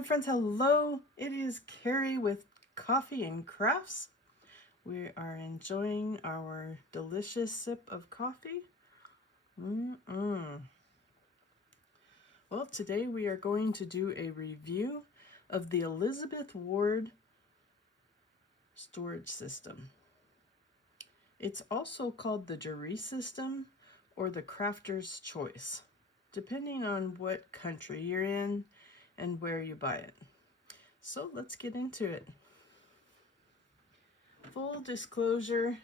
my friends, hello. It is Carrie with Coffee and Crafts. We are enjoying our delicious sip of coffee. Well, today we are going to do a review of the Elizabeth Ward storage system. It's also called the Dorice system or the crafter's choice, depending on what country you're in and where you buy it. So let's get into it. Full disclosure,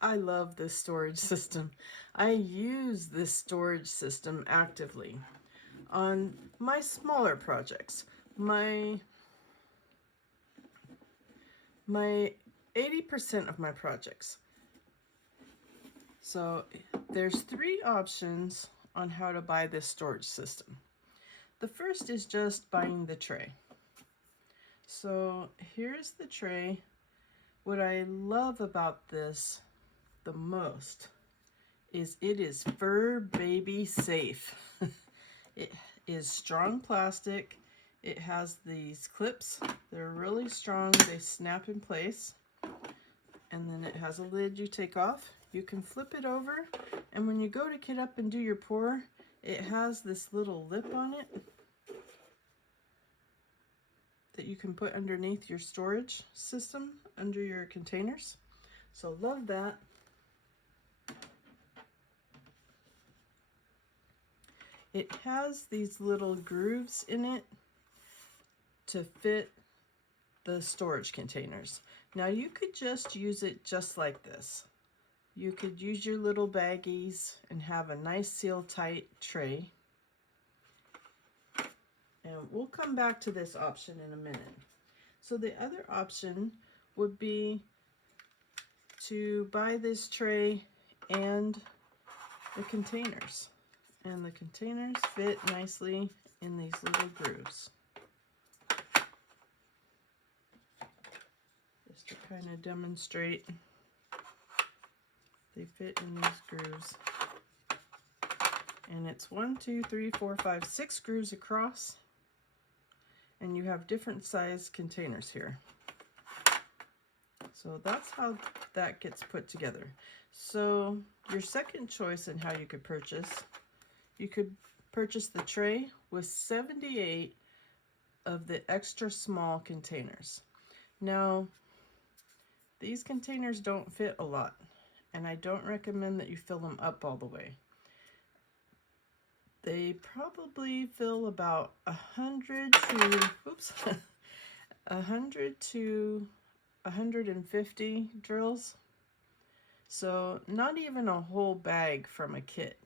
I love this storage system. I use this storage system actively on my smaller projects. My 80% of my projects. So there's 3 options on how to buy this storage system. The first is just buying the tray. So here's the tray. What I love about this the most is it is fur baby safe. It is strong plastic. It has these clips. They're really strong. They snap in place. And then it has a lid you take off. You can flip it over, and when you go to get up and do your pour, it has this little lip on it that you can put underneath your storage system, under your containers. So love that. It has these little grooves in it to fit the storage containers. Now you could just use it just like this. You could use your little baggies and have a nice seal tight tray. And we'll come back to this option in a minute. So the other option would be to buy this tray and the containers. And the containers fit nicely in these little grooves. Just to kind of demonstrate, they fit in these grooves. And it's 1, 2, 3, 4, 5, 6 grooves across. And you have different size containers here. So that's how that gets put together. So your second choice in how you could purchase, you could purchase the tray with 78 of the extra small containers. Now, these containers don't fit a lot, and I don't recommend that you fill them up all the way. They probably fill about 100 to 150 drills. So not even a whole bag from a kit.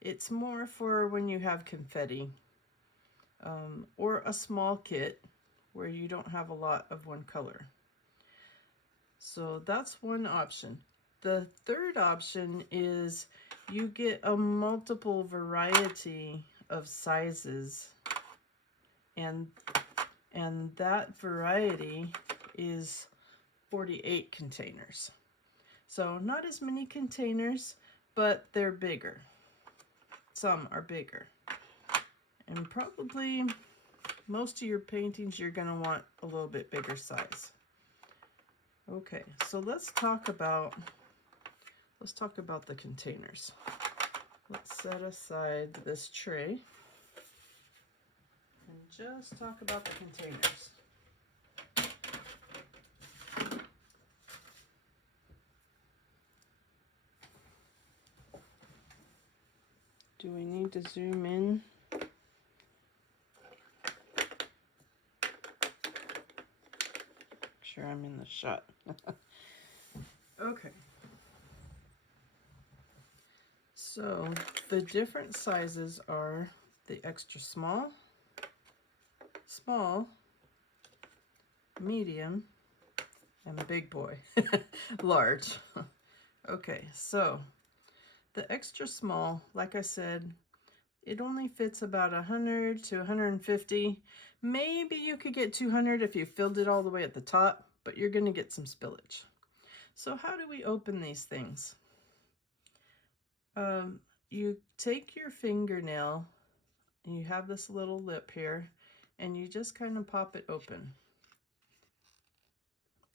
It's more for when you have confetti or a small kit where you don't have a lot of one color. So that's one option. The third option is you get a multiple variety of sizes, and that variety is 48 containers. So not as many containers, but they're bigger. Some are bigger. And probably most of your paintings you're going to want a little bit bigger size. Okay, so let's talk about the containers. Let's set aside this tray and just talk about the containers. Do we need to zoom in? Make sure I'm in the shot. Okay. So the different sizes are the extra small, small, medium, and big boy, large. Okay, so the extra small, like I said, it only fits about 100 to 150. Maybe you could get 200 if you filled it all the way at the top, but you're going to get some spillage. So how do we open these things? You take your fingernail, and you have this little lip here, and you just kind of pop it open.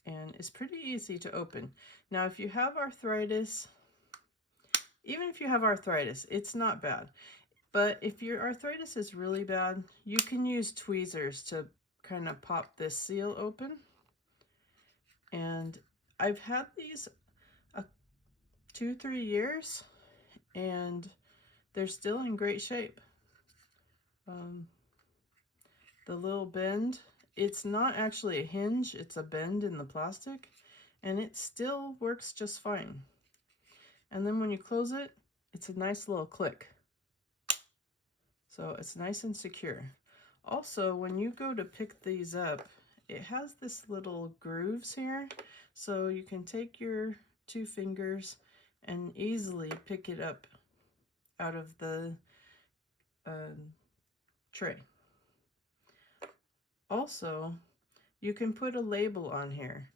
And it's pretty easy to open. Now, if you have arthritis, even if you have arthritis, it's not bad. But if your arthritis is really bad, you can use tweezers to kind of pop this seal open. And I've had these 2-3 years, and they're still in great shape. The little bend, it's not actually a hinge, it's a bend in the plastic, and it still works just fine. And then when you close it, it's a nice little click. So it's nice and secure. Also, when you go to pick these up, it has this little grooves here, so you can take your 2 fingers and easily pick it up out of the tray. Also, you can put a label on here,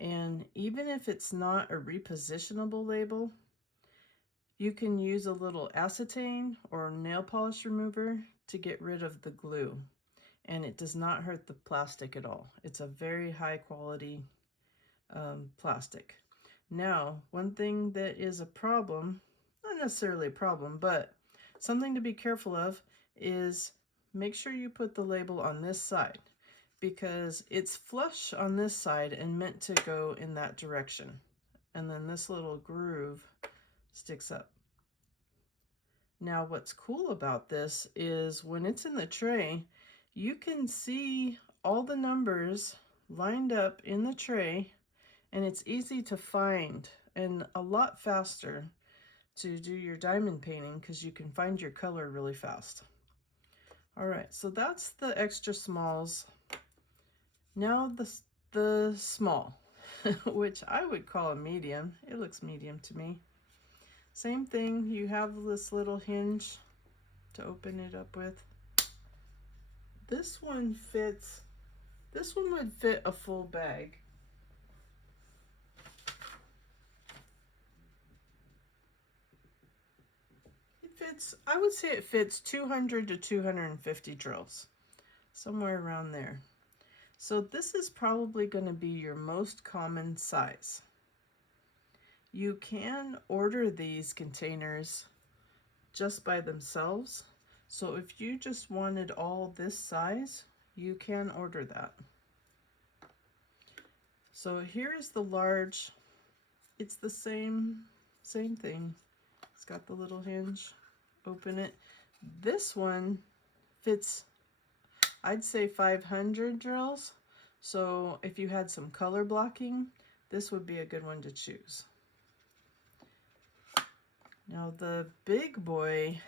and even if it's not a repositionable label, you can use a little acetane or nail polish remover to get rid of the glue, and it does not hurt the plastic at all. It's a very high quality plastic. Now, one thing that is a problem, not necessarily a problem, but something to be careful of, is make sure you put the label on this side, because it's flush on this side and meant to go in that direction. And then this little groove sticks up. Now, what's cool about this is when it's in the tray, you can see all the numbers lined up in the tray, and it's easy to find and a lot faster to do your diamond painting because you can find your color really fast. All right, so that's the extra smalls. Now the small, which I would call a medium. It looks medium to me. Same thing, you have this little hinge to open it up with. This one would fit a full bag. I would say it fits 200 to 250 drills, somewhere around there. So this is probably going to be your most common size. You can order these containers just by themselves. So if you just wanted all this size, you can order that. So here's the large. It's the same thing. It's got the little hinge. Open it. This one fits, I'd say 500 drills. So if you had some color blocking, this would be a good one to choose. Now the big boy,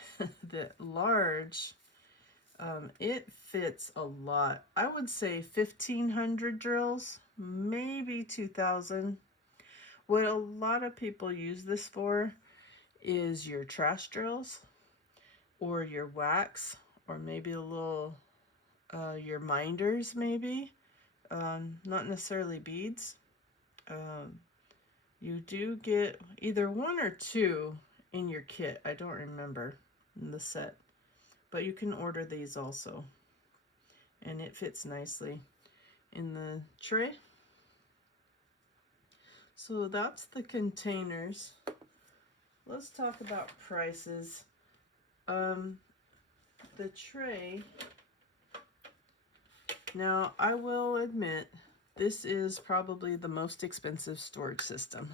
the large, it fits a lot. I would say 1,500 drills, maybe 2,000. What a lot of people use this for is your trash drills, or your wax, or maybe a little, your minders maybe, not necessarily beads. You do get either 1 or 2 in your kit. I don't remember in the set, but you can order these also, and it fits nicely in the tray. So that's the containers. Let's talk about prices. The tray, now I will admit this is probably the most expensive storage system,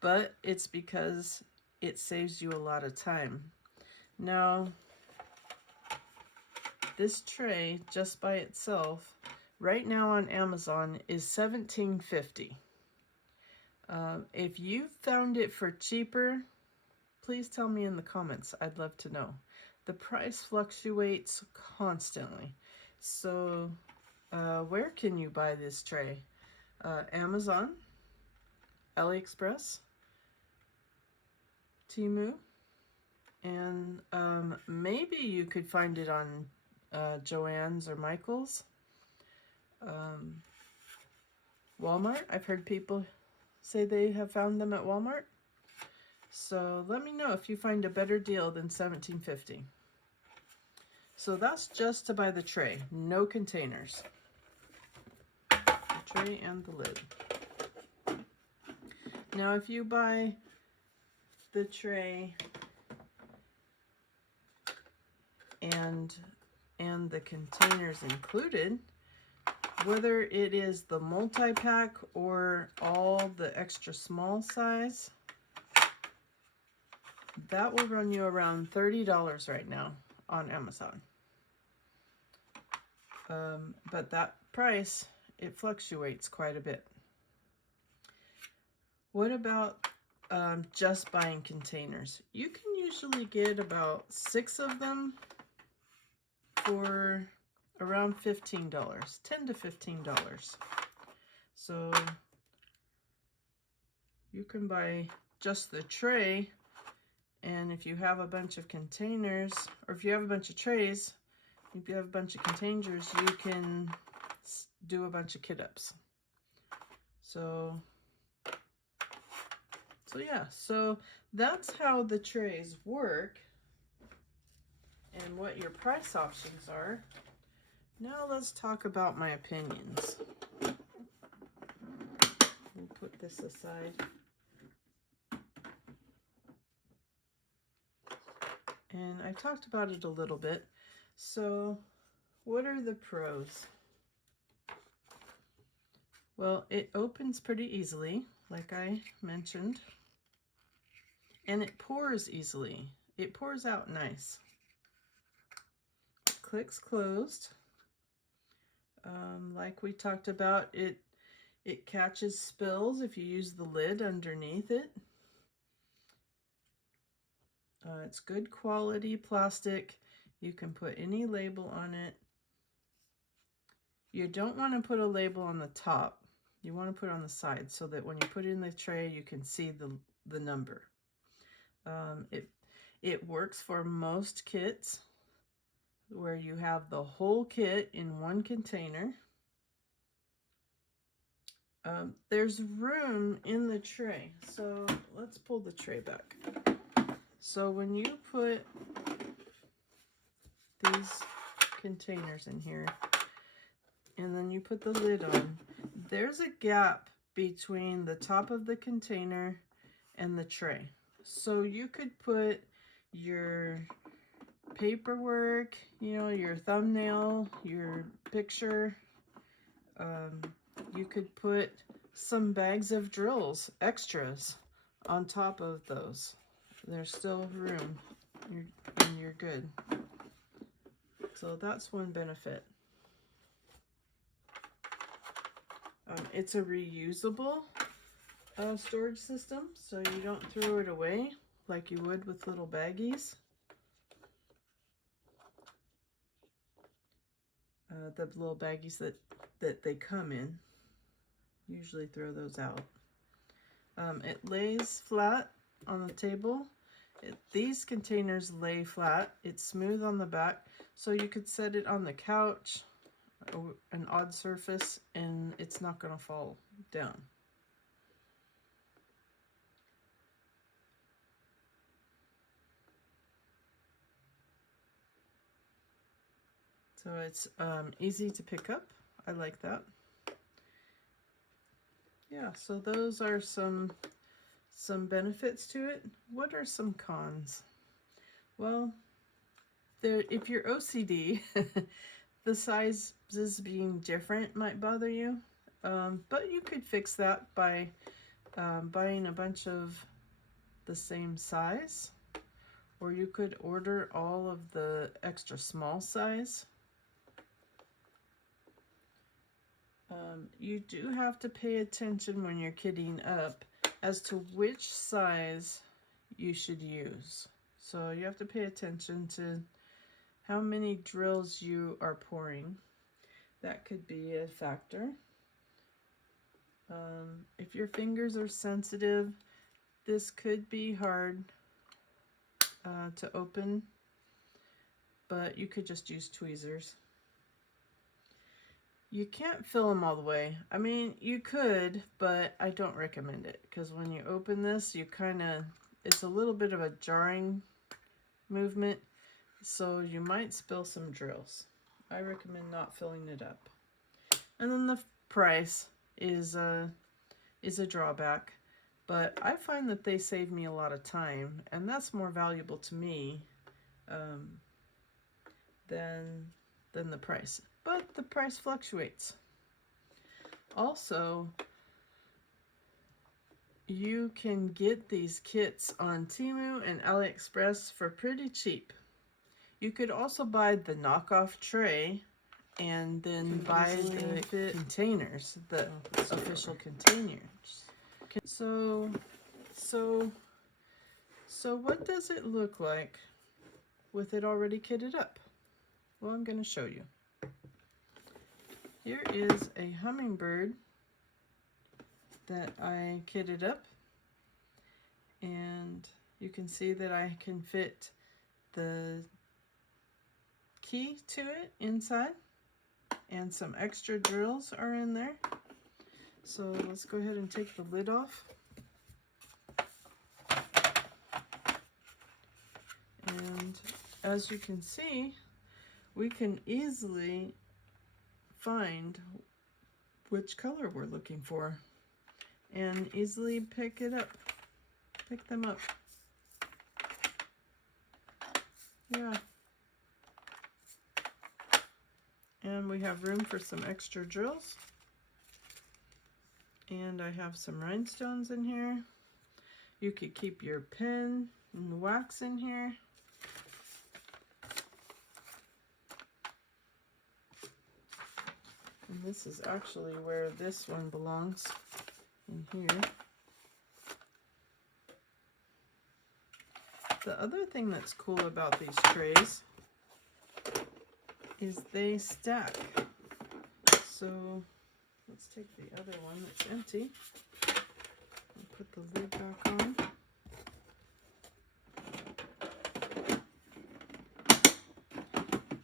but it's because it saves you a lot of time. Now, this tray just by itself right now on Amazon is $17.50. If you found it for cheaper, please tell me in the comments. I'd love to know. The price fluctuates constantly. So where can you buy this tray? Amazon, AliExpress, Temu, and maybe you could find it on Joann's or Michael's. Walmart, I've heard people say they have found them at Walmart. So let me know if you find a better deal than $17.50. So that's just to buy the tray, no containers. The tray and the lid. Now if you buy the tray and the containers included, whether it is the multi-pack or all the extra small size, that will run you around $30 right now on Amazon. But that price, it fluctuates quite a bit. What about just buying containers? You can usually get about 6 of them for around $15, $10 to $15. So you can buy just the tray, and if you have a bunch of containers, or if you have a bunch of trays, if you have a bunch of containers, you can do a bunch of kit ups. So yeah, so that's how the trays work and what your price options are. Now let's talk about my opinions. We'll put this aside. And I talked about it a little bit. So what are the pros? Well, it opens pretty easily, like I mentioned. And it pours easily. It pours out nice. It clicks closed. Like we talked about, it catches spills if you use the lid underneath it. It's good quality plastic. You can put any label on it. You don't want to put a label on the top. You want to put it on the side so that when you put it in the tray, you can see the number. It works for most kits where you have the whole kit in one container. There's room in the tray, so let's pull the tray back. So when you put these containers in here and then you put the lid on, there's a gap between the top of the container and the tray. So you could put your paperwork, you know, your thumbnail, your picture. You could put some bags of drills, extras, on top of those. There's still room, and you're good. So that's one benefit. It's a reusable storage system, so you don't throw it away like you would with little baggies. The little baggies that they come in, usually throw those out. It lays flat on the table. These containers lay flat. It's smooth on the back, so you could set it on the couch, an odd surface, and it's not going to fall down. So it's easy to pick up. I like that. Yeah, so those are some benefits to it. What are some cons? Well, if you're OCD, the sizes being different might bother you, but you could fix that by buying a bunch of the same size, or you could order all of the extra small size. You do have to pay attention when you're kitting up as to which size you should use. So you have to pay attention to how many drills you are pouring. That could be a factor. If your fingers are sensitive, this could be hard to open, but you could just use tweezers. You can't fill them all the way. I mean, you could, but I don't recommend it, because when you open this, it's a little bit of a jarring movement. so you might spill some drills. I recommend not filling it up. And then the price is a drawback, but I find that they save me a lot of time, and that's more valuable to me than the price. But the price fluctuates. Also, you can get these kits on Temu and AliExpress for pretty cheap. You could also buy the knockoff tray and then buy the containers, the official containers. So what does it look like with it already kitted up? Well, I'm going to show you. Here is a hummingbird that I kitted up, and you can see that I can fit the key to it inside, and some extra drills are in there. So let's go ahead and take the lid off. And as you can see, we can easily find which color we're looking for and easily pick them up. Yeah. And we have room for some extra drills. And I have some rhinestones in here. You could keep your pen and wax in here. And this is actually where this one belongs, in here. The other thing that's cool about these trays is they stack. So let's take the other one that's empty and put the lid back on.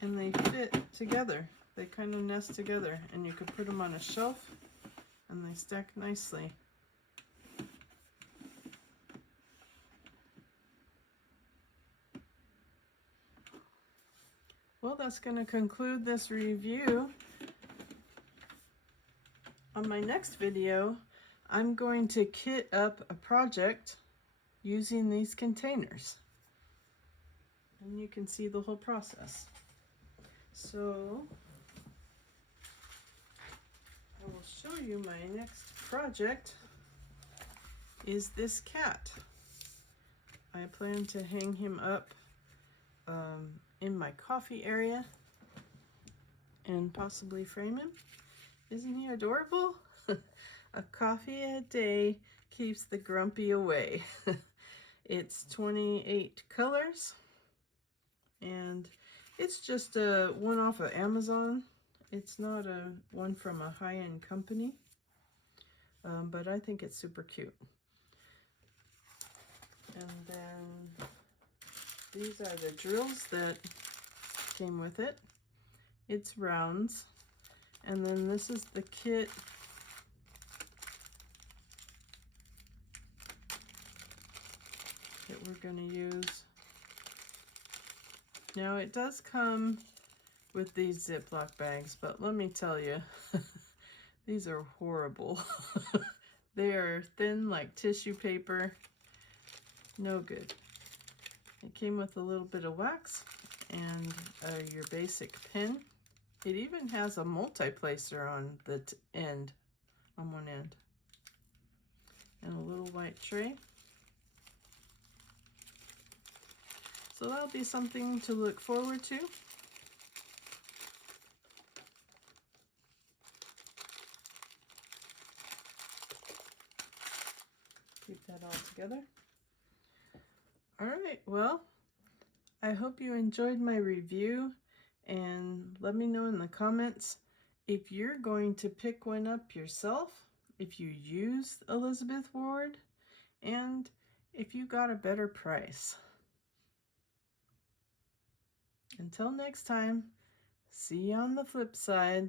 And they fit together. They kind of nest together, and you could put them on a shelf and they stack nicely. Well, that's going to conclude this review. On my next video, I'm going to kit up a project using these containers. And you can see the whole process. So I will show you my next project is this cat. I plan to hang him up in my coffee area and possibly frame him. Isn't he adorable? A coffee a day keeps the grumpy away. It's 28 colors, and it's just a one off of Amazon. It's not a one from a high-end company, but I think it's super cute. And then these are the drills that came with it. It's rounds. And then this is the kit that we're going to use. Now it does come with these Ziploc bags, but let me tell you, these are horrible. They are thin like tissue paper. No good. It came with a little bit of wax and your basic pin. It even has a multi-placer on the end, on one end. And a little white tray. So that'll be something to look forward to. Keep that all together. All right, well, I hope you enjoyed my review, and let me know in the comments if you're going to pick one up yourself, if you use Elizabeth Ward, and if you got a better price. Until next time, see you on the flip side.